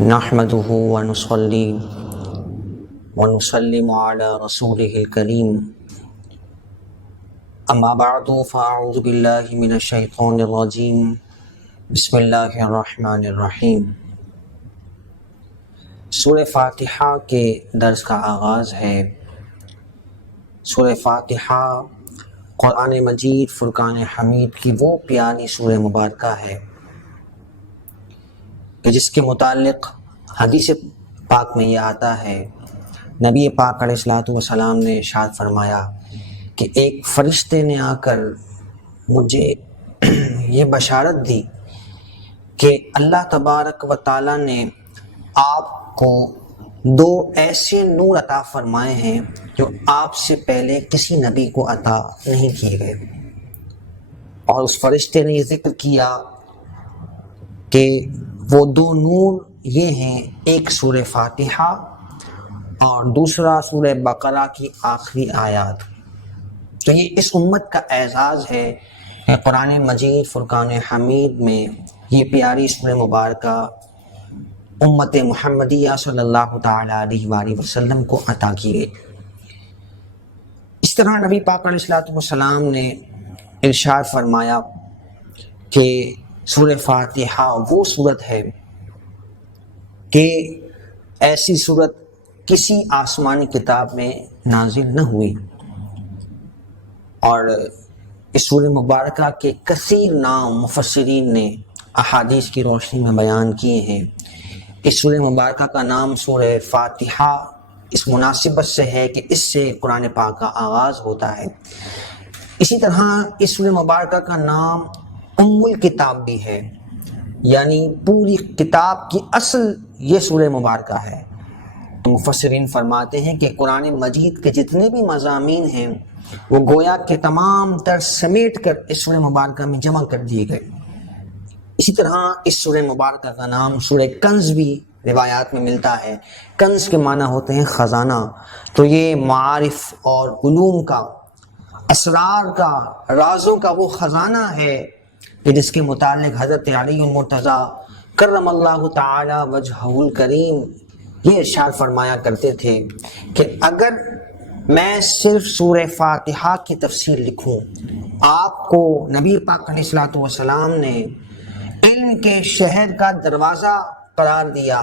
نحمده ونصلي ونسلم على رسوله الكريم اما بعد فاعوذ بالله من الشیطان الرجیم بسم اللہ الرحمن الرحیم۔ سورہ فاتحہ کے درس کا آغاز ہے۔ سورہ فاتحہ قرآن مجید فرقان حمید کی وہ پیاری سورہ مبارکہ ہے کہ جس کے متعلق حدیث پاک میں یہ آتا ہے، نبی پاک علیہ الصلوۃ والسلام نے ارشاد فرمایا کہ ایک فرشتے نے آ کر مجھے یہ بشارت دی کہ اللہ تبارک و تعالیٰ نے آپ کو دو ایسے نور عطا فرمائے ہیں جو آپ سے پہلے کسی نبی کو عطا نہیں کیے گئے، اور اس فرشتے نے یہ ذکر کیا کہ وہ دو نور یہ ہیں، ایک سورہ فاتحہ اور دوسرا سورہ بقرہ کی آخری آیات۔ تو یہ اس امت کا اعزاز ہے کہ قرآن مجید فرقان حمید میں یہ پیاری سورہ مبارکہ امت محمدیہ صلی اللہ تعالیٰ علیہ وآلہ وسلم کو عطا کی گئی۔ اس طرح نبی پاک علیہ الصلوۃ والسلام نے ارشاد فرمایا کہ سورہ فاتحہ وہ صورت ہے کہ ایسی صورت کسی آسمانی کتاب میں نازل نہ ہوئی، اور اس سورہ مبارکہ کے کثیر نام مفسرین نے احادیث کی روشنی میں بیان کیے ہیں۔ اس سورہ مبارکہ کا نام سورہ فاتحہ اس مناسبت سے ہے کہ اس سے قرآن پاک کا آغاز ہوتا ہے۔ اسی طرح اس سورہ مبارکہ کا نام ام الکتاب بھی ہے، یعنی پوری کتاب کی اصل یہ سورہ مبارکہ ہے۔ تو مفسرین فرماتے ہیں کہ قرآن مجید کے جتنے بھی مضامین ہیں وہ گویا کہ تمام تر سمیٹ کر اس سورہ مبارکہ میں جمع کر دیے گئے۔ اسی طرح اس سورہ مبارکہ کا نام سورہ کنز بھی روایات میں ملتا ہے۔ کنز کے معنی ہوتے ہیں خزانہ، تو یہ معارف اور علوم کا، اسرار کا، رازوں کا وہ خزانہ ہے کہ جس کے متعلق حضرت علی المرتضیٰ کرم اللہ تعالی وجہہ الکریم یہ ارشاد فرمایا کرتے تھے کہ اگر میں صرف سورہ فاتحہ کی تفسیر لکھوں، آپ کو نبی پاک علیہ الصلوۃ والسلام نے علم کے شہر کا دروازہ قرار دیا،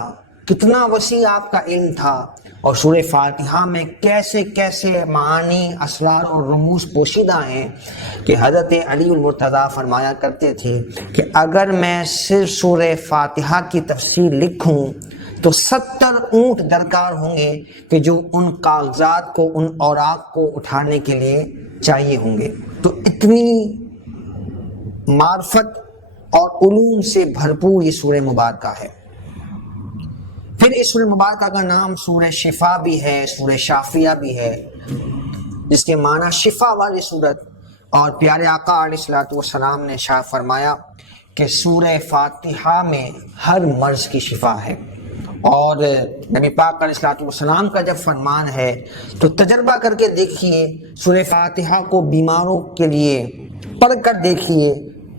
کتنا وسیع آپ کا علم تھا، اور سورہ فاتحہ میں کیسے کیسے معانی، اسرار اور رموز پوشیدہ ہیں کہ حضرت علی المرتضیٰ فرمایا کرتے تھے کہ اگر میں صرف سورہ فاتحہ کی تفسیر لکھوں تو 70 اونٹ درکار ہوں گے کہ جو ان کاغذات کو، ان اوراق کو اٹھانے کے لیے چاہیے ہوں گے۔ تو اتنی معرفت اور علوم سے بھرپور یہ سورہ مبارکہ ہے۔ پھر اس سورہ مبارکہ کا نام سورہ شفا بھی ہے، سورہ شافیہ بھی ہے، جس کے معنی شفا والی صورت، اور پیارے آقا علیہ الصلوۃ والسلام نے ارشاد فرمایا کہ سورہ فاتحہ میں ہر مرض کی شفا ہے۔ اور نبی پاک علیہ الصلوۃ والسلام کا جب فرمان ہے تو تجربہ کر کے دیکھیے، سورہ فاتحہ کو بیماروں کے لیے پڑھ کر دیکھیے،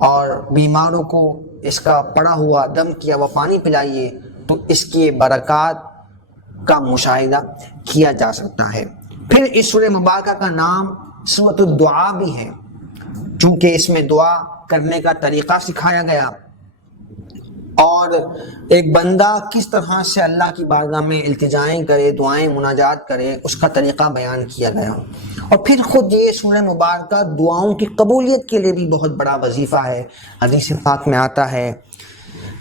اور بیماروں کو اس کا پڑا ہوا دم کیا ہوا پانی پلائیے، تو اس کی برکات کا مشاہدہ کیا جا سکتا ہے۔ پھر اس سورہ مبارکہ کا نام سورۃ الدعاء بھی ہے، چونکہ اس میں دعا کرنے کا طریقہ سکھایا گیا، اور ایک بندہ کس طرح سے اللہ کی بارگاہ میں التجائیں کرے، دعائیں مناجات کرے، اس کا طریقہ بیان کیا گیا۔ اور پھر خود یہ سورہ مبارکہ دعاؤں کی قبولیت کے لیے بھی بہت بڑا وظیفہ ہے۔ حدیث پاک میں آتا ہے،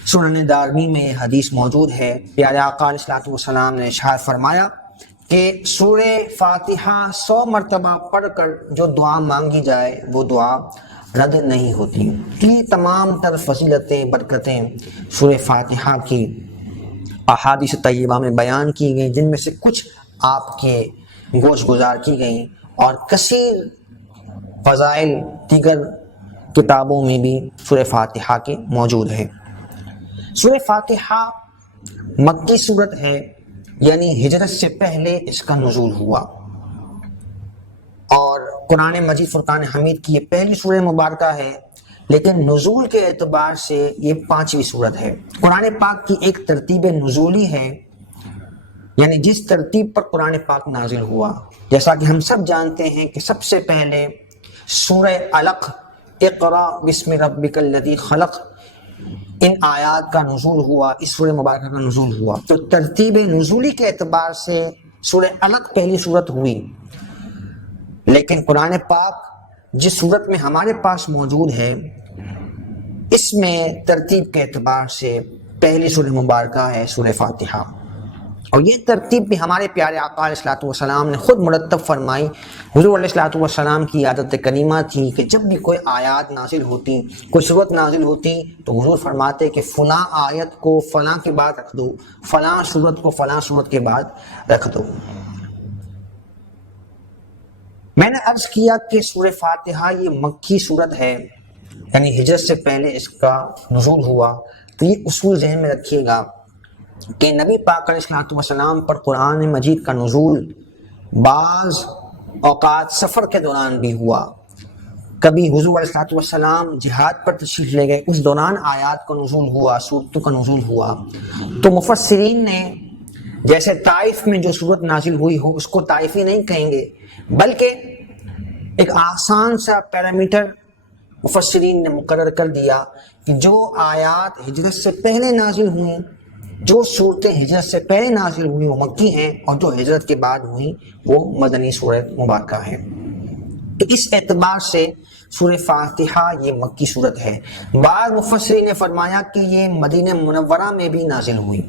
سنن دارمی میں یہ حدیث موجود ہے، پیارے آقا علیہ الصلوۃ والسلام نے ارشاد فرمایا کہ سورہ فاتحہ 100 مرتبہ پڑھ کر جو دعا مانگی جائے وہ دعا رد نہیں ہوتی۔ یہ تمام تر فضیلتیں، برکتیں سورہ فاتحہ کی احادیث طیبہ میں بیان کی گئی، جن میں سے کچھ آپ کے گوش گزار کی گئیں، اور کثیر فضائل دیگر کتابوں میں بھی سورہ فاتحہ کے موجود ہے۔ سورہ فاتحہ مکی صورت ہے، یعنی ہجرت سے پہلے اس کا نزول ہوا، اور قرآن مجید فرقان حمید کی یہ پہلی سورہ مبارکہ ہے لیکن نزول کے اعتبار سے یہ 5ویں سورت ہے۔ قرآن پاک کی ایک ترتیب نزولی ہے، یعنی جس ترتیب پر قرآن پاک نازل ہوا، جیسا کہ ہم سب جانتے ہیں کہ سب سے پہلے سورہ علق اقرا بسم ربک الذی خلق، ان آیات کا نزول ہوا، اس سورہ مبارکہ کا نزول ہوا۔ تو ترتیب نزولی کے اعتبار سے سورہ علق پہلی سورت ہوئی، لیکن قرآن پاک جس صورت میں ہمارے پاس موجود ہے اس میں ترتیب کے اعتبار سے پہلی سورہ مبارکہ ہے سورہ فاتحہ، اور یہ ترتیب بھی ہمارے پیارے آقا علیہ الصلوۃ والسلام نے خود مرتب فرمائی۔ حضور علیہ الصلوۃ والسلام کی عادت کریمہ تھی کہ جب بھی کوئی آیات نازل ہوتی، کوئی صورت نازل ہوتی، تو حضور فرماتے کہ فلاں آیت کو فلاں کے بعد رکھ دو، فلاں صورت کو فلاں صورت کے بعد رکھ دو۔ میں نے عرض کیا کہ سورہ فاتحہ یہ مکی صورت ہے، یعنی ہجرت سے پہلے اس کا نزول ہوا۔ تو یہ اصول ذہن میں رکھیے گا کہ نبی پاک علیہ الصلوۃ والسلام پر قرآن مجید کا نزول بعض اوقات سفر کے دوران بھی ہوا۔ کبھی حضور علیہ الصلوۃ والسلام جہاد پر تشریف لے گئے، اس دوران آیات کا نزول ہوا، سورتوں کا نزول ہوا۔ تو مفسرین نے جیسے طائف میں جو صورت نازل ہوئی ہو اس کو طائفی نہیں کہیں گے، بلکہ ایک آسان سا پیرامیٹر مفسرین نے مقرر کر دیا کہ جو آیات ہجرت سے پہلے نازل ہوئیں، جو صورتیں ہجرت سے پہلے نازل ہوئی وہ مکی ہیں، اور جو ہجرت کے بعد ہوئی وہ مدنی سورہ مبارکہ ہیں۔ تو اس اعتبار سے سورہ فاتحہ یہ مکی صورت ہے۔ بعض مفسرین نے فرمایا کہ یہ مدینہ منورہ میں بھی نازل ہوئی،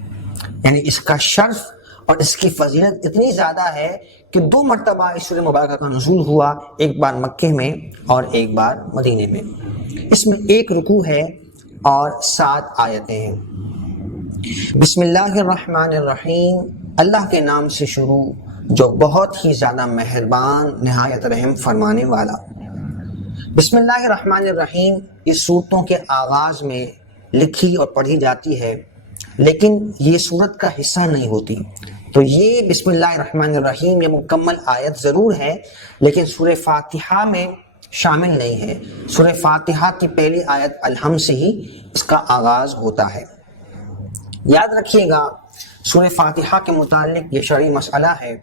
یعنی اس کا شرف اور اس کی فضیلت اتنی زیادہ ہے کہ 2 مرتبہ اس سورہ مبارکہ کا نزول ہوا، ایک بار مکے میں اور ایک بار مدینے میں۔ اس میں 1 رکوع ہے اور 7 آیتیں ہیں۔ بسم اللہ الرحمن الرحیم، اللہ کے نام سے شروع جو بہت ہی زیادہ مہربان نہایت رحم فرمانے والا۔ بسم اللہ الرحمن الرحیم اس صورتوں کے آغاز میں لکھی اور پڑھی جاتی ہے، لیکن یہ صورت کا حصہ نہیں ہوتی۔ تو یہ بسم اللہ الرحمن الرحیم یہ مکمل آیت ضرور ہے، لیکن سورہ فاتحہ میں شامل نہیں ہے۔ سورہ فاتحہ کی پہلی آیت الحمد سے ہی اس کا آغاز ہوتا ہے۔ یاد رکھیے گا سورہ فاتحہ کے متعلق یہ شرعی مسئلہ ہے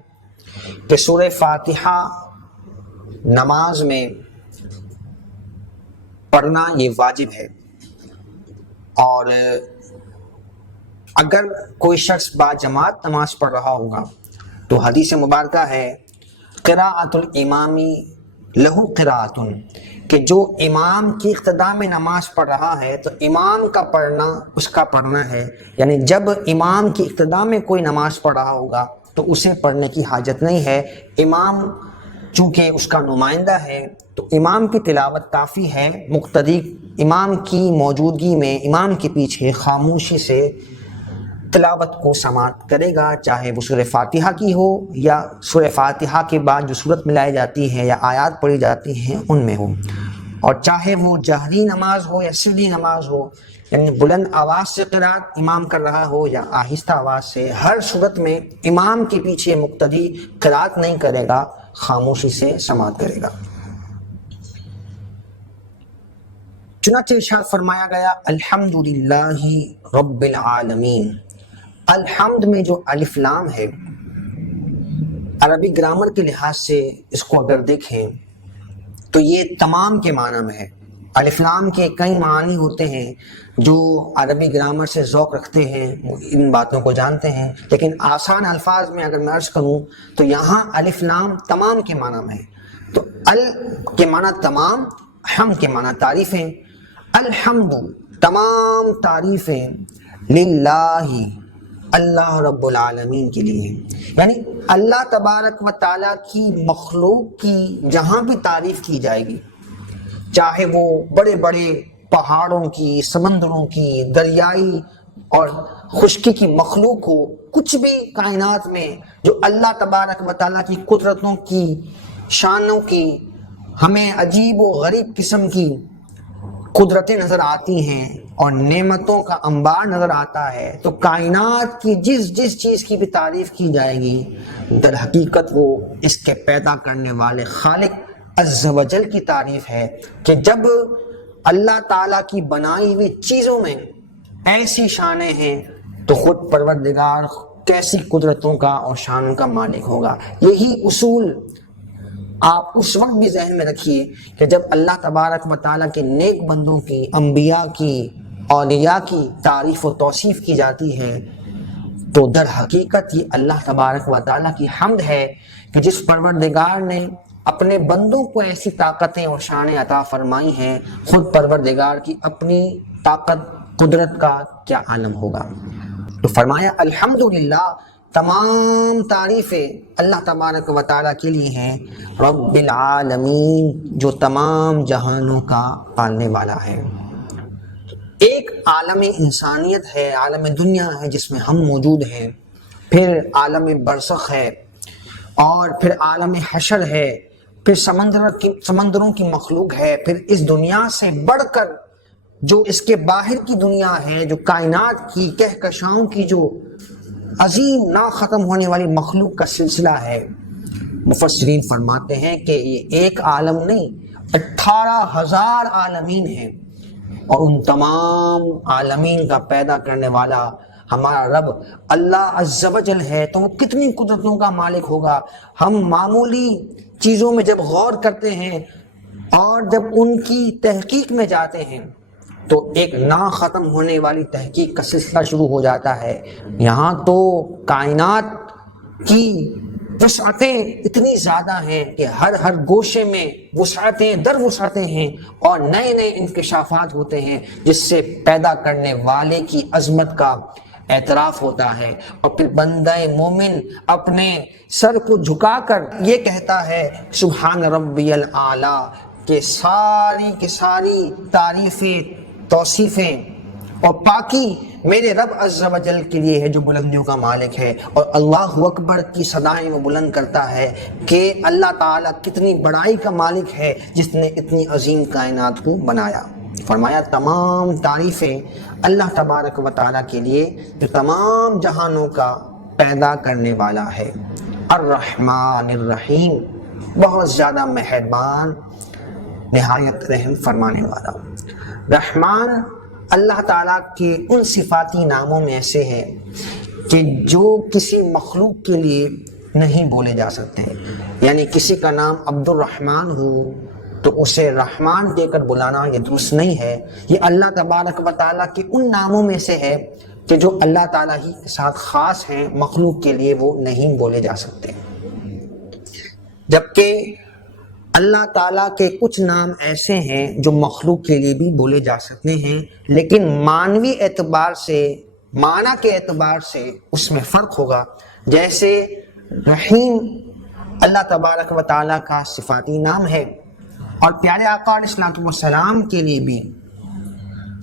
کہ سورہ فاتحہ نماز میں پڑھنا یہ واجب ہے، اور اگر کوئی شخص با جماعت نماز پڑھ رہا ہوگا تو حدیث مبارکہ ہے قراءۃ الامام لہو قراءۃ، کہ جو امام کی اقتداء میں نماز پڑھ رہا ہے تو امام کا پڑھنا اس کا پڑھنا ہے، یعنی جب امام کی اقتداء میں کوئی نماز پڑھ رہا ہوگا تو اسے پڑھنے کی حاجت نہیں ہے۔ امام چونکہ اس کا نمائندہ ہے تو امام کی تلاوت کافی ہے، مقتدی امام کی موجودگی میں امام کے پیچھے خاموشی سے تلاوت کو سماعت کرے گا، چاہے وہ سورہ فاتحہ کی ہو یا سورہ فاتحہ کے بعد جو سورت ملائی جاتی ہے یا آیات پڑھی جاتی ہیں ان میں ہو، اور چاہے وہ جہری نماز ہو یا سری نماز ہو، یعنی بلند آواز سے قرات امام کر رہا ہو یا آہستہ آواز سے، ہر صورت میں امام کے پیچھے مقتدی قرات نہیں کرے گا، خاموشی سے سماعت کرے گا۔ چنانچہ ارشاد فرمایا گیا الحمدللہ رب العالمین۔ الحمد میں جو الف لام ہے، عربی گرامر کے لحاظ سے اس کو اگر دیکھیں تو یہ تمام کے معنی میں ہے۔ الف لام کے کئی معنی ہوتے ہیں، جو عربی گرامر سے ذوق رکھتے ہیں ان باتوں کو جانتے ہیں، لیکن آسان الفاظ میں اگر میں عرض کروں تو یہاں الف لام تمام کے معنی میں ہے۔ تو ال کے معنی تمام، حمد کے معنی تعریفیں۔ الحمد تمام تعریفیں، للہ اللہ رب العالمین کے لیے، یعنی اللہ تبارک و تعالیٰ کی مخلوق کی جہاں بھی تعریف کی جائے گی، چاہے وہ بڑے بڑے پہاڑوں کی، سمندروں کی، دریائی اور خشکی کی مخلوق ہو، کچھ بھی کائنات میں جو اللہ تبارک و تعالیٰ کی قدرتوں کی، شانوں کی، ہمیں عجیب و غریب قسم کی قدرتیں نظر آتی ہیں اور نعمتوں کا انبار نظر آتا ہے، تو کائنات کی جس چیز کی بھی تعریف کی جائے گی در حقیقت وہ اس کے پیدا کرنے والے خالق عز و جل کی تعریف ہے، کہ جب اللہ تعالیٰ کی بنائی ہوئی چیزوں میں ایسی شانیں ہیں تو خود پروردگار کیسی قدرتوں کا اور شانوں کا مالک ہوگا۔ یہی اصول آپ اس وقت بھی ذہن میں رکھیے کہ جب اللہ تبارک و تعالیٰ کے نیک بندوں کی، انبیاء کی، اولیاء کی تعریف و توصیف کی جاتی ہے تو در حقیقت یہ اللہ تبارک و تعالیٰ کی حمد ہے کہ جس پروردگار نے اپنے بندوں کو ایسی طاقتیں اور شانیں عطا فرمائی ہیں، خود پروردگار کی اپنی طاقت قدرت کا کیا عالم ہوگا۔ تو فرمایا الحمدللہ، تمام تعریفیں اللہ تبارک و تعالیٰ کے لیے ہیں، رب العالمین، جو تمام جہانوں کا پالنے والا ہے۔ ایک عالم انسانیت ہے، عالم دنیا ہے جس میں ہم موجود ہیں، پھر عالم برزخ ہے، اور پھر عالم حشر ہے، پھر سمندروں کی مخلوق ہے، پھر اس دنیا سے بڑھ کر جو اس کے باہر کی دنیا ہے، جو کائنات کی کہکشاؤں کی جو عظیم نہ ختم ہونے والی مخلوق کا سلسلہ ہے۔ مفسرین فرماتے ہیں کہ یہ ایک عالم نہیں، 18,000 عالمین ہیں، اور ان تمام عالمین کا پیدا کرنے والا ہمارا رب اللہ عز و جل ہے، تو وہ کتنی قدرتوں کا مالک ہوگا۔ ہم معمولی چیزوں میں جب غور کرتے ہیں اور جب ان کی تحقیق میں جاتے ہیں تو ایک نہ ختم ہونے والی تحقیق کا سلسلہ شروع ہو جاتا ہے۔ یہاں تو کائنات کی وسعتیں اتنی زیادہ ہیں کہ ہر گوشے میں وسعتیں در وسعتیں ہیں، اور نئے نئے انکشافات ہوتے ہیں جس سے پیدا کرنے والے کی عظمت کا اعتراف ہوتا ہے، اور پھر بندہ مومن اپنے سر کو جھکا کر یہ کہتا ہے سبحان ربی الاعلیٰ، کہ ساری کی ساری تعریفیں، توصیفیں اور پاکی میرے رب عز و جل کے لیے ہے جو بلندیوں کا مالک ہے، اور اللہ اکبر کی صدائیں وہ بلند کرتا ہے کہ اللہ تعالیٰ کتنی بڑائی کا مالک ہے جس نے اتنی عظیم کائنات کو بنایا۔ فرمایا تمام تعریفیں اللہ تبارک و تعالیٰ کے لیے جو تمام جہانوں کا پیدا کرنے والا ہے۔ الرحمن الرحیم، بہت زیادہ مہربان، نہایت رحم فرمانے والا۔ رحمان اللہ تعالیٰ کے ان صفاتی ناموں میں سے ہے کہ جو کسی مخلوق کے لیے نہیں بولے جا سکتے، یعنی کسی کا نام عبد الرحمن ہو تو اسے رحمان دے کر بلانا یہ درست نہیں ہے۔ یہ اللہ تبارک و تعالیٰ کے ان ناموں میں سے ہے کہ جو اللہ تعالیٰ ہی کے ساتھ خاص ہیں، مخلوق کے لیے وہ نہیں بولے جا سکتے۔ جبکہ اللہ تعالیٰ کے کچھ نام ایسے ہیں جو مخلوق کے لیے بھی بولے جا سکتے ہیں، لیکن معنوی اعتبار سے، معنی کے اعتبار سے اس میں فرق ہوگا۔ جیسے رحیم اللہ تبارک و تعالیٰ کا صفاتی نام ہے، اور پیارے آقا علیہ الصلوۃ والسلام کے لیے بھی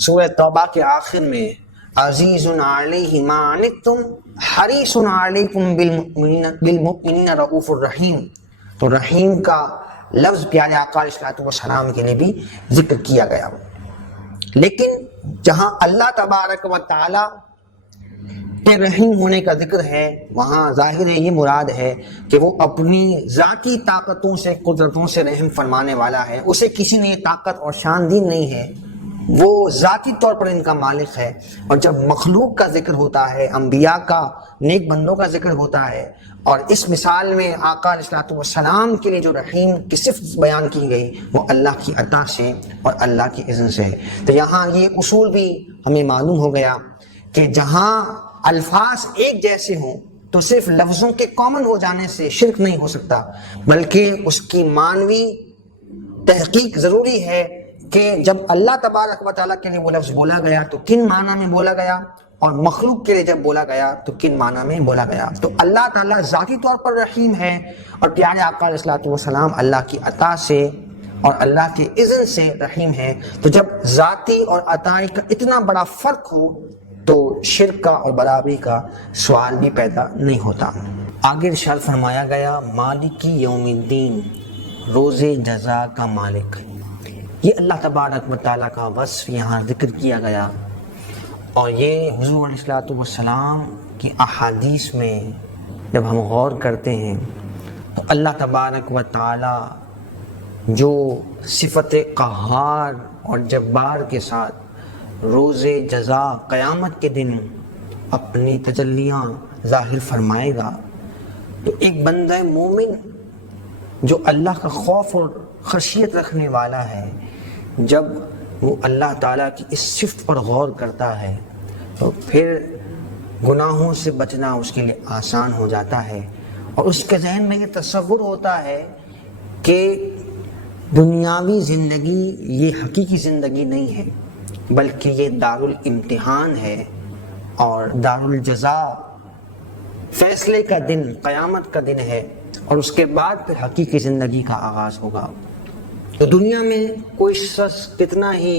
سورہ توبہ کے آخر میں عزیز علیہ ما عنتم حریص علیکم بالمؤمنین رؤوف الرحیم، تو رحیم کا لفظ پیارے آقا علیہ الصلوۃ والسلام کے لیے بھی ذکر کیا گیا۔ لیکن جہاں اللہ تبارک و تعالیٰ کے رحیم ہونے کا ذکر ہے وہاں ظاہر ہے یہ مراد ہے کہ وہ اپنی ذاتی طاقتوں سے، قدرتوں سے رحم فرمانے والا ہے، اسے کسی نے یہ طاقت اور شان دی نہیں ہے، وہ ذاتی طور پر ان کا مالک ہے۔ اور جب مخلوق کا ذکر ہوتا ہے، انبیاء کا، نیک بندوں کا ذکر ہوتا ہے، اور اس مثال میں آقا علیہ الصلوۃ والسلام کے لیے جو رحیم کی صفت بیان کی گئی وہ اللہ کی عطا سے اور اللہ کی اذن سے ہے۔ تو یہاں یہ اصول بھی ہمیں معلوم ہو گیا کہ جہاں الفاظ ایک جیسے ہوں تو صرف لفظوں کے کامن ہو جانے سے شرک نہیں ہو سکتا، بلکہ اس کی معنوی تحقیق ضروری ہے کہ جب اللہ تبارک و تعالیٰ کے لیے وہ لفظ بولا گیا تو کن معنی میں بولا گیا، اور مخلوق کے لیے جب بولا گیا تو کن معنی میں بولا گیا۔ تو اللہ تعالیٰ ذاتی طور پر رحیم ہے، اور پیارے آقا علیہ الصلوۃ والسلام اللہ کی عطا سے اور اللہ کے اذن سے رحیم ہے۔ تو جب ذاتی اور عطائی کا اتنا بڑا فرق ہو تو شرک کا اور برابری کا سوال بھی پیدا نہیں ہوتا۔ آگے ارشاد فرمایا گیا مالک یوم الدین، روز جزا کا مالک۔ یہ اللہ تبارک و تعالیٰ کا وصف یہاں ذکر کیا گیا، اور یہ حضور علیہ الصلوۃ والسلام کی احادیث میں جب ہم غور کرتے ہیں تو اللہ تبارک و تعالیٰ جو صفت قہار اور جبار کے ساتھ روز جزا قیامت کے دن اپنی تجلیاں ظاہر فرمائے گا، تو ایک بندہ مومن جو اللہ کا خوف اور خشیت رکھنے والا ہے، جب وہ اللہ تعالیٰ کی اس صفت پر غور کرتا ہے تو پھر گناہوں سے بچنا اس کے لیے آسان ہو جاتا ہے، اور اس کے ذہن میں یہ تصور ہوتا ہے کہ دنیاوی زندگی یہ حقیقی زندگی نہیں ہے، بلکہ یہ دارالامتحان ہے اور دارالجزا، فیصلے کا دن، قیامت کا دن ہے، اور اس کے بعد پھر حقیقی زندگی کا آغاز ہوگا۔ تو دنیا میں کوئی شخص کتنا ہی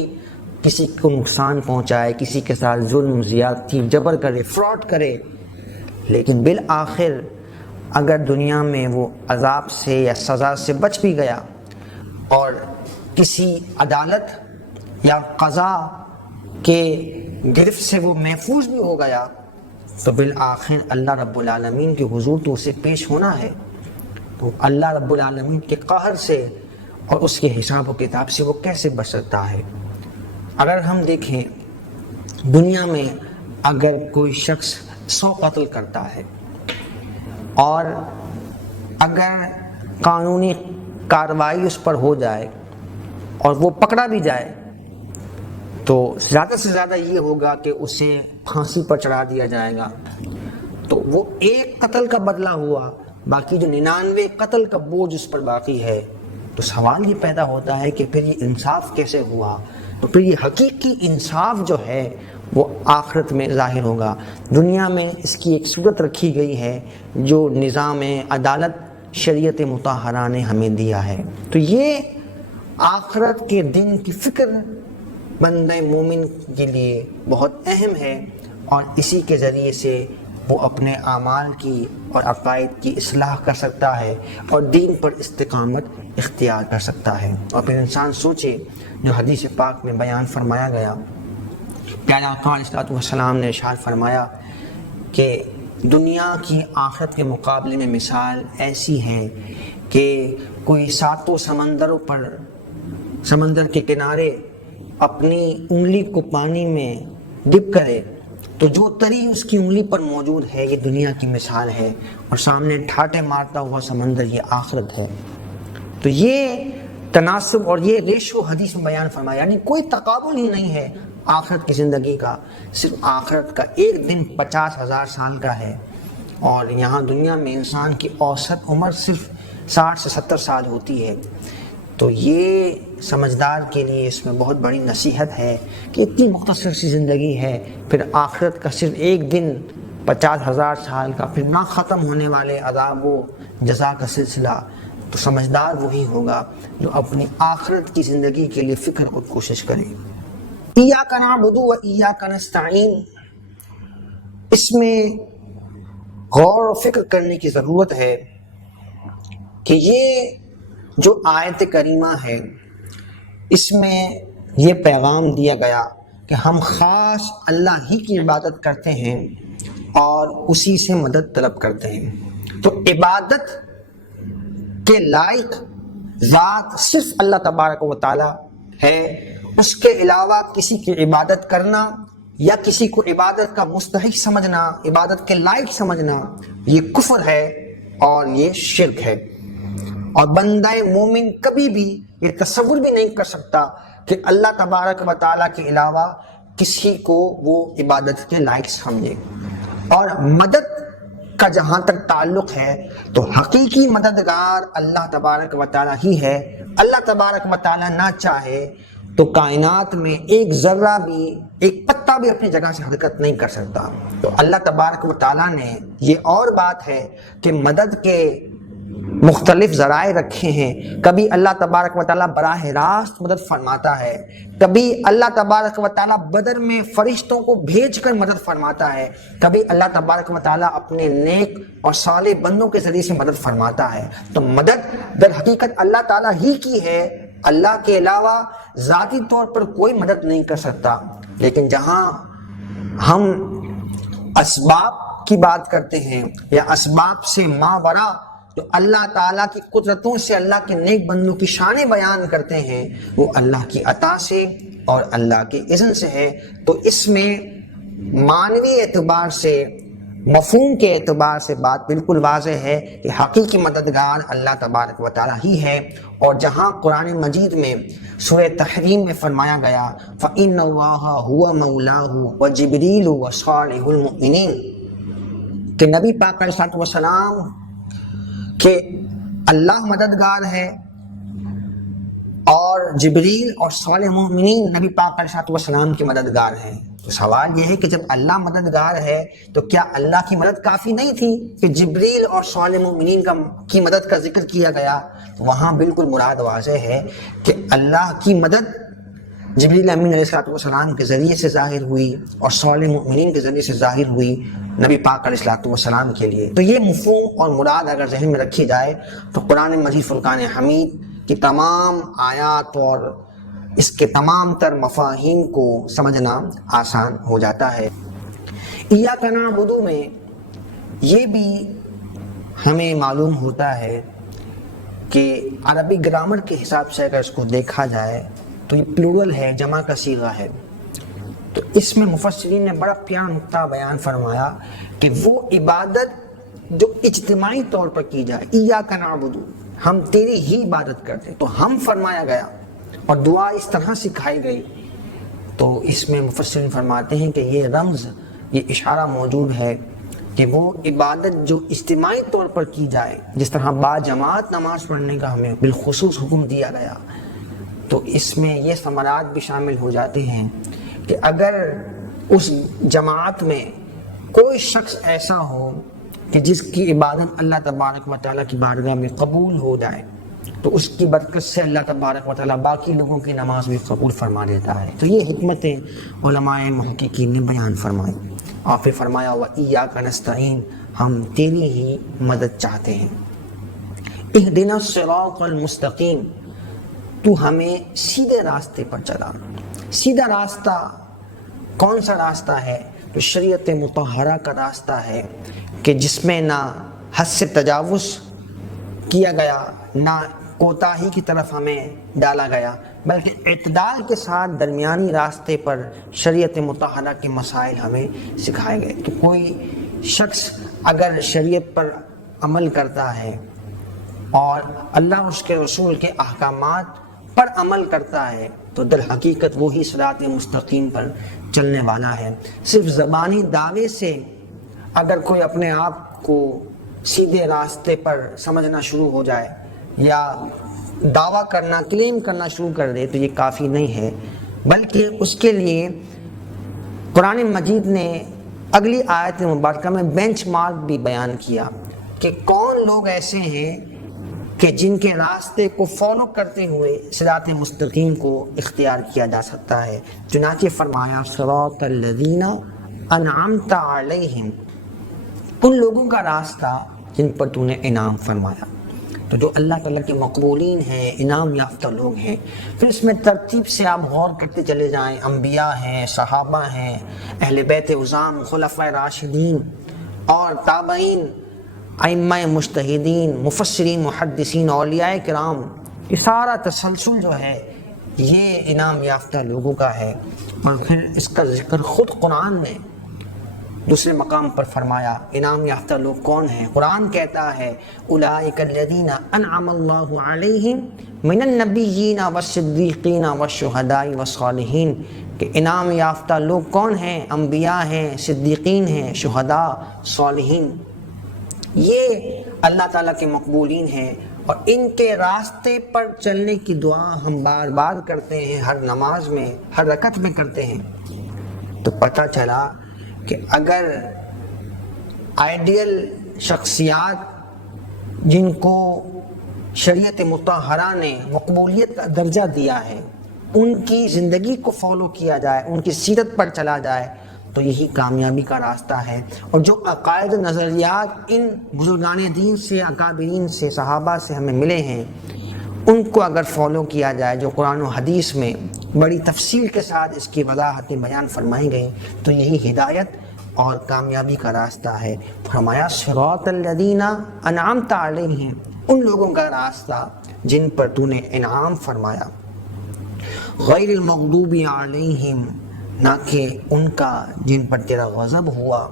کسی کو نقصان پہنچائے، کسی کے ساتھ ظلم، زیادتی، جبر کرے، فراڈ کرے، لیکن بالآخر اگر دنیا میں وہ عذاب سے یا سزا سے بچ بھی گیا اور کسی عدالت یا قضا کے گرفت سے وہ محفوظ بھی ہو گیا، تو بالآخر اللہ رب العالمین کے حضور تو اسے پیش ہونا ہے، تو اللہ رب العالمین کے قہر سے اور اس کے حساب و کتاب سے وہ کیسے بچ سکتا ہے؟ اگر ہم دیکھیں دنیا میں اگر کوئی شخص 100 قتل کرتا ہے اور اگر قانونی کارروائی اس پر ہو جائے اور وہ پکڑا بھی جائے، تو زیادہ سے زیادہ یہ ہوگا کہ اسے پھانسی پر چڑھا دیا جائے گا، تو وہ ایک قتل کا بدلہ ہوا، باقی جو 99 قتل کا بوجھ اس پر باقی ہے۔ تو سوال یہ پیدا ہوتا ہے کہ پھر یہ انصاف کیسے ہوا؟ تو پھر یہ حقیقی انصاف جو ہے وہ آخرت میں ظاہر ہوگا۔ دنیا میں اس کی ایک صورت رکھی گئی ہے جو نظام عدالت شریعت مطہرہ نے ہمیں دیا ہے، تو یہ آخرت کے دن کی فکر بندہ مومن کے لیے بہت اہم ہے، اور اسی کے ذریعے سے وہ اپنے اعمال کی اور عقائد کی اصلاح کر سکتا ہے اور دین پر استقامت اختیار کر سکتا ہے۔ اور پھر انسان سوچے جو حدیث پاک میں بیان فرمایا گیا، پیارے آقا علیہ الصلوۃ والسلام نے ارشاد فرمایا کہ دنیا کی آخرت کے مقابلے میں مثال ایسی ہے کہ کوئی 7 سمندروں پر، سمندر کے کنارے اپنی انگلی کو پانی میں ڈپ کرے تو جو تری اس کی انگلی پر موجود ہے یہ دنیا کی مثال ہے، اور سامنے ٹھاٹے مارتا ہوا سمندر یہ آخرت ہے۔ تو یہ تناسب اور یہ ریشو حدیث میں بیان فرمایا، یعنی کوئی تقابل ہی نہیں ہے آخرت کی زندگی کا، صرف آخرت کا ایک دن 50,000 سال کا ہے، اور یہاں دنیا میں انسان کی اوسط عمر صرف 60 سے 70 سال ہوتی ہے۔ تو یہ سمجھدار کے لیے اس میں بہت بڑی نصیحت ہے کہ اتنی مختصر سی زندگی ہے، پھر آخرت کا صرف ایک دن 50,000 سال کا، پھر نہ ختم ہونے والے عذاب و جزا کا سلسلہ۔ تو سمجھدار وہی ہوگا جو اپنی آخرت کی زندگی کے لیے فکر اور کوشش کرے۔ ایاک نعبد و ایاک نستعین، اس میں غور و فکر کرنے کی ضرورت ہے کہ یہ جو آیت کریمہ ہے اس میں یہ پیغام دیا گیا کہ ہم خاص اللہ ہی کی عبادت کرتے ہیں اور اسی سے مدد طلب کرتے ہیں۔ تو عبادت کے لائق ذات صرف اللہ تبارک و تعالی ہے، اس کے علاوہ کسی کی عبادت کرنا یا کسی کو عبادت کا مستحق سمجھنا، عبادت کے لائق سمجھنا، یہ کفر ہے اور یہ شرک ہے، اور بندہ مومن کبھی بھی یہ تصور بھی نہیں کر سکتا کہ اللہ تبارک و تعالیٰ کے علاوہ کسی کو وہ عبادت کے لائق سمجھے۔ اور مدد کا جہاں تک تعلق ہے تو حقیقی مددگار اللہ تبارک و تعالیٰ ہی ہے۔ اللہ تبارک و تعالیٰ نہ چاہے تو کائنات میں ایک ذرہ بھی، ایک پتا بھی اپنی جگہ سے حرکت نہیں کر سکتا۔ تو اللہ تبارک و تعالیٰ نے یہ اور بات ہے کہ مدد کے مختلف ذرائع رکھے ہیں، کبھی اللہ تبارک و تعالیٰ براہ راست مدد فرماتا ہے، کبھی اللہ تبارک و تعالیٰ بدر میں فرشتوں کو بھیج کر مدد فرماتا ہے، کبھی اللہ تبارک و تعالیٰ اپنے نیک اور صالح بندوں کے ذریعے سے مدد فرماتا ہے۔ تو مدد در حقیقت اللہ تعالیٰ ہی کی ہے، اللہ کے علاوہ ذاتی طور پر کوئی مدد نہیں کر سکتا۔ لیکن جہاں ہم اسباب کی بات کرتے ہیں یا اسباب سے ماورا جو اللہ تعالیٰ کی قدرتوں سے اللہ کے نیک بندوں کی شانیں بیان کرتے ہیں وہ اللہ کی عطا سے اور اللہ کے اذن سے ہے۔ تو اس میں معنوی اعتبار سے، مفہوم کے اعتبار سے بات بالکل واضح ہے کہ حقیقی مددگار اللہ تبارک و تعالیٰ ہی ہے۔ اور جہاں قرآن مجید میں سورہ تحریم میں فرمایا گیا فَإِنَّ اللَّهَ هُوَ مَوْلَاهُ وَجِبْرِيلُ وَصَالِحُ الْمُؤْمِنِينَ کہ نبی پاک علیہ الصلوۃ والسلام کہ اللہ مددگار ہے اور جبریل اور صالح مومنین نبی پاک علیہ الصلوۃ والسلام کے مددگار ہیں۔ تو سوال یہ ہے کہ جب اللہ مددگار ہے تو کیا اللہ کی مدد کافی نہیں تھی کہ جبریل اور صالح مومنین کی مدد کا ذکر کیا گیا؟ تو وہاں بالکل مراد واضح ہے کہ اللہ کی مدد جبریل امین علیہ الصلوۃ والسلام کے ذریعے سے ظاہر ہوئی اور صالح مومنین کے ذریعے سے ظاہر ہوئی نبی پاک علیہ الصلوۃ والسلام کے لیے۔ تو یہ مفہوم اور مراد اگر ذہن میں رکھی جائے تو قرآن مجید فرقان حمید کی تمام آیات اور اس کے تمام تر مفاہیم کو سمجھنا آسان ہو جاتا ہے۔ ایاک نعبد میں یہ بھی ہمیں معلوم ہوتا ہے کہ عربی گرامر کے حساب سے اگر اس کو دیکھا جائے تو یہ پلورل ہے، جمع کا صیغہ ہے۔ تو اس میں مفسرین نے بڑا پیارا نقطہ بیان فرمایا کہ وہ عبادت جو اجتماعی طور پر کی جائے، ایاک نعبد، ہم تیری ہی عبادت کرتے، تو ہم فرمایا گیا اور دعا اس طرح سکھائی گئی۔ تو اس میں مفسرین فرماتے ہیں کہ یہ رمز، یہ اشارہ موجود ہے کہ وہ عبادت جو اجتماعی طور پر کی جائے، جس طرح با جماعت نماز پڑھنے کا ہمیں بالخصوص حکم دیا گیا، تو اس میں یہ ثمرات بھی شامل ہو جاتے ہیں کہ اگر اس جماعت میں کوئی شخص ایسا ہو کہ جس کی عبادت اللہ تبارک و تعالیٰ کی بارگاہ میں قبول ہو جائے تو اس کی برکت سے اللہ تبارک و تعالیٰ باقی لوگوں کی نماز بھی قبول فرما دیتا ہے۔ تو یہ حکمتیں علماء محققین نے بیان فرمائی اور پھر فرمایا وَإِيَّاكَ نَسْتَعِينُ، ہم تیری ہی مدد چاہتے ہیں۔ اهْدِنَا الصِّرَاطَ الْمُسْتَقِيمَ، تو ہمیں سیدھے راستے پر چلا۔ سیدھا راستہ کون سا راستہ ہے؟ تو شریعت مطہرہ کا راستہ ہے کہ جس میں نہ حد سے تجاوز کیا گیا، نہ کوتاہی کی طرف ہمیں ڈالا گیا، بلکہ اعتدال کے ساتھ درمیانی راستے پر شریعت مطہرہ کے مسائل ہمیں سکھائے گئے۔ تو کوئی شخص اگر شریعت پر عمل کرتا ہے اور اللہ اور اس کے رسول کے احکامات پر عمل کرتا ہے تو در حقیقت وہی صراط مستقیم پر چلنے والا ہے۔ صرف زبانی دعوے سے اگر کوئی اپنے آپ کو سیدھے راستے پر سمجھنا شروع ہو جائے یا دعویٰ کرنا، کلیم کرنا شروع کر دے تو یہ کافی نہیں ہے، بلکہ اس کے لیے قرآن مجید نے اگلی آیت مبارکہ میں بینچ مارک بھی بیان کیا کہ کون لوگ ایسے ہیں کہ جن کے راستے کو فالو کرتے ہوئے صراط مستقیم کو اختیار کیا جا سکتا ہے۔ چنانچہ فرمایا صراط الذین انعمت علیہم، ان لوگوں کا راستہ جن پر تو نے انعام فرمایا۔ تو جو اللہ تعالیٰ کے مقبولین ہیں، انعام یافتہ لوگ ہیں۔ پھر اس میں ترتیب سے آپ غور کرتے چلے جائیں، انبیاء ہیں، صحابہ ہیں، اہل بیت عظام، خلفائے راشدین اور تابعین، ائمہ مجتہدین، مفسرین، محدثین، اولیاء کرام، یہ سارا تسلسل جو ہے یہ انعام یافتہ لوگوں کا ہے۔ اور پھر اس کا ذکر خود قرآن نے دوسرے مقام پر فرمایا۔ انعام یافتہ لوگ کون ہیں؟ قرآن کہتا ہے اولئک الذین انعم اللہ علیہم من النبیین والصدیقین والشہداء والصالحین، کہ انعام یافتہ لوگ کون ہیں؟ انبیاء ہیں، صدیقین ہیں، شہداء، صالحین۔ یہ اللہ تعالیٰ کے مقبولین ہیں اور ان کے راستے پر چلنے کی دعا ہم بار بار کرتے ہیں، ہر نماز میں، ہر رکعت میں کرتے ہیں۔ تو پتہ چلا کہ اگر آئیڈیل شخصیات جن کو شریعت مطہرہ نے مقبولیت کا درجہ دیا ہے ان کی زندگی کو فالو کیا جائے، ان کی سیرت پر چلا جائے تو یہی کامیابی کا راستہ ہے۔ اور جو عقائد و نظریات ان بزرگان دین سے، اکابرین سے، صحابہ سے ہمیں ملے ہیں ان کو اگر فالو کیا جائے، جو قرآن و حدیث میں بڑی تفصیل کے ساتھ اس کی وضاحتیں بیان فرمائی گئی، تو یہی ہدایت اور کامیابی کا راستہ ہے. فرمایا صراط الذین انعمت علیہم، ان لوگوں کا راستہ جن پر تو نے انعام فرمایا. غیر المغضوب علیہم، نہ کہ ان کا جن پر تیرا غضب ہوا.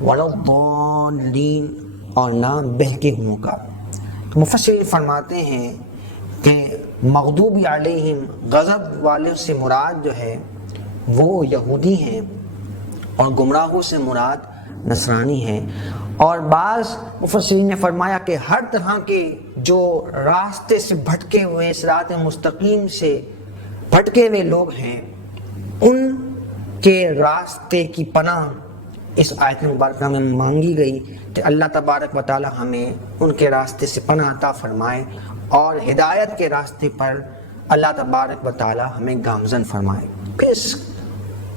ولا الضالین، اور نہ بہکے ہوئوں کا. تو مفسرین فرماتے ہیں کہ مغضوب علیہم، غضب والے سے مراد جو ہے وہ یہودی ہیں، اور گمراہوں سے مراد نصرانی ہیں. اور بعض مفسرین نے فرمایا کہ ہر طرح کے جو راستے سے بھٹکے ہوئے، صراط مستقیم سے بھٹکے ہوئے لوگ ہیں، ان کے راستے کی پناہ اس آیت مبارکہ میں مانگی گئی کہ اللہ تبارک و تعالی ہمیں ان کے راستے سے پناہ عطا فرمائے، اور ہدایت کے راستے پر اللہ تبارک و تعالی ہمیں گامزن فرمائے. پھر اس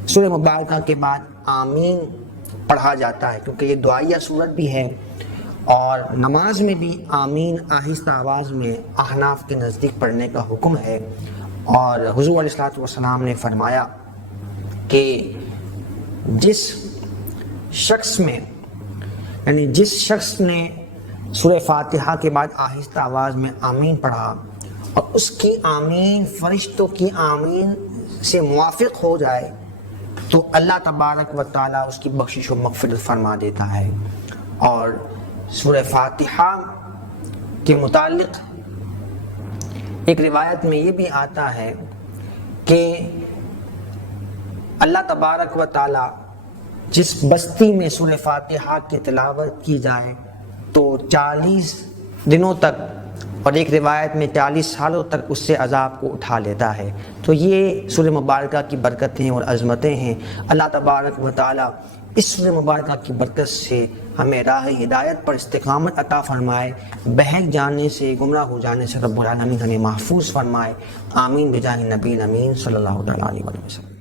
سورہ مبارکہ کے بعد آمین پڑھا جاتا ہے، کیونکہ یہ دعائیہ سورت بھی ہے، اور نماز میں بھی آمین آہستہ آواز میں احناف کے نزدیک پڑھنے کا حکم ہے. اور حضور علیہ الصلوۃ والسلام نے فرمایا کہ جس شخص نے سورہ فاتحہ کے بعد آہستہ آواز میں آمین پڑھا اور اس کی آمین فرشتوں کی آمین سے موافق ہو جائے تو اللہ تبارک و تعالیٰ اس کی بخشش و مغفرت فرما دیتا ہے. اور سورہ فاتحہ کے متعلق ایک روایت میں یہ بھی آتا ہے کہ اللہ تبارک و تعالیٰ جس بستی میں سورہ فاتحہ کی تلاوت کی جائے تو 40 دنوں تک، اور ایک روایت میں 40 سالوں تک اس سے عذاب کو اٹھا لیتا ہے. تو یہ سورہ مبارکہ کی برکتیں اور عظمتیں ہیں. اللہ تبارک و تعالیٰ اس سورہ مبارکہ کی برکت سے ہمیں راہ ہدایت پر استقامت عطا فرمائے، بہک جانے سے، گمراہ ہو جانے سے رب العالمین ہمیں محفوظ فرمائے. آمین بجاہ نبی امین صلی اللہ علیہ وسلم.